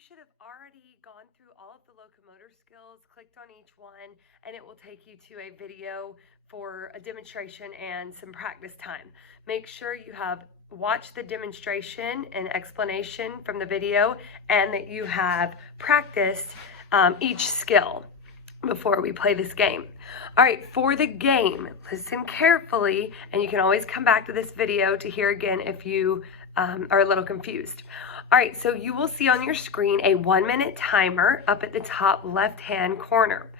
should have already gone through all of the locomotor skills, clicked on each one, and it will take you to a video for a demonstration and some practice time. Make sure you have watched the demonstration and explanation from the video and that you have practiced each skill before we play this game. All right, for the game, listen carefully, and you can always come back to this video to hear again if you are a little confused. All right, so you will see on your screen a 1-minute timer up at the top left-hand corner.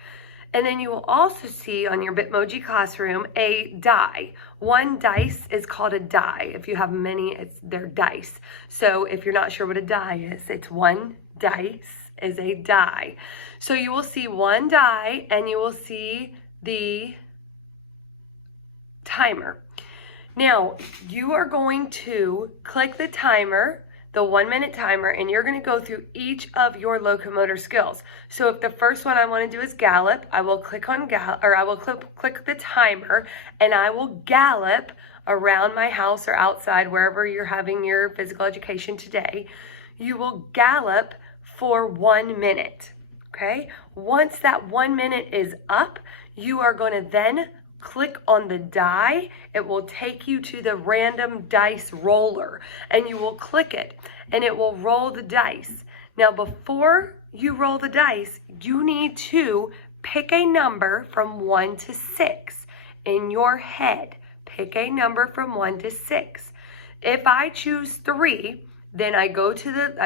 And then you will also see on your Bitmoji Classroom a die. One dice is called a die. If you have many, they're dice. So if you're not sure what a die is, it's one dice is a die. So you will see one die and you will see the timer. Now, you are going to click the timer, the 1-minute timer, and you're going to go through each of your locomotor skills. So if the first one I want to do is gallop, I will click on click the timer, and I will gallop around my house or outside, wherever you're having your physical education today. You will gallop for 1 minute. Okay? Once that 1 minute is up, you are going to then click on the die. It will take you to the random dice roller, and you will click it and it will roll the dice. Now, before you roll the dice, you need to pick a number from 1 to 6 in your head. Pick a number from 1 to 6. If I choose 3, then I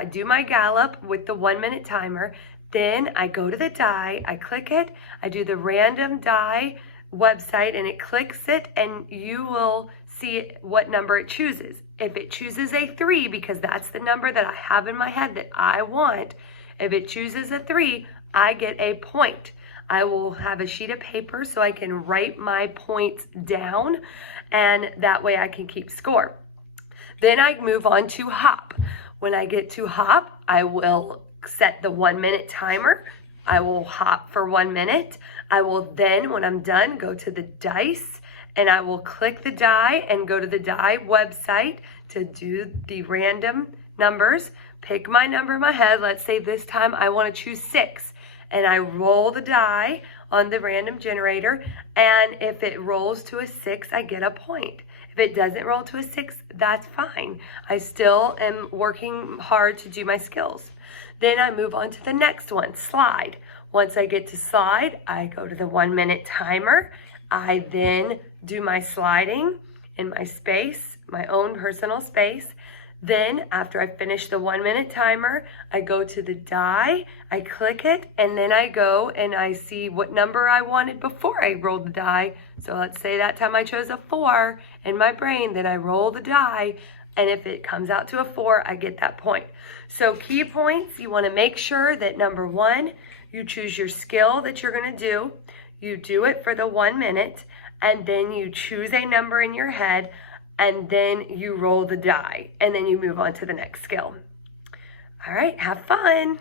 do my gallop with the 1-minute timer. Then I go to the die, I click it, I do the random die website, and it clicks it, and you will see what number it chooses. If it chooses a 3, because that's the number that I have in my head that I want, if it chooses a 3, I get a point. I will have a sheet of paper so I can write my points down, and that way I can keep score. Then I move on to hop. When I get to hop, I will set the 1-minute timer. I will hop for 1 minute. I will then, when I'm done, go to the dice, and I will click the die and go to the die website to do the random numbers. Pick my number in my head. Let's say this time I want to choose 6, and I roll the die on the random generator, and if it rolls to a 6, I get a point. If it doesn't roll to a 6, that's fine. I still am working hard to do my skills. Then I move on to the next one, slide. Once I get to slide, I go to the 1-minute timer. I then do my sliding in my space, my own personal space. Then after I finish the 1-minute timer, I go to the die, I click it, and then I go and I see what number I wanted before I rolled the die. So let's say that time I chose a 4 in my brain, then I roll the die, and if it comes out to a 4, I get that point. So key points, you want to make sure that number 1, you choose your skill that you're going to do. You do it for the 1 minute, and then you choose a number in your head, and then you roll the die, and then you move on to the next skill. All right, have fun.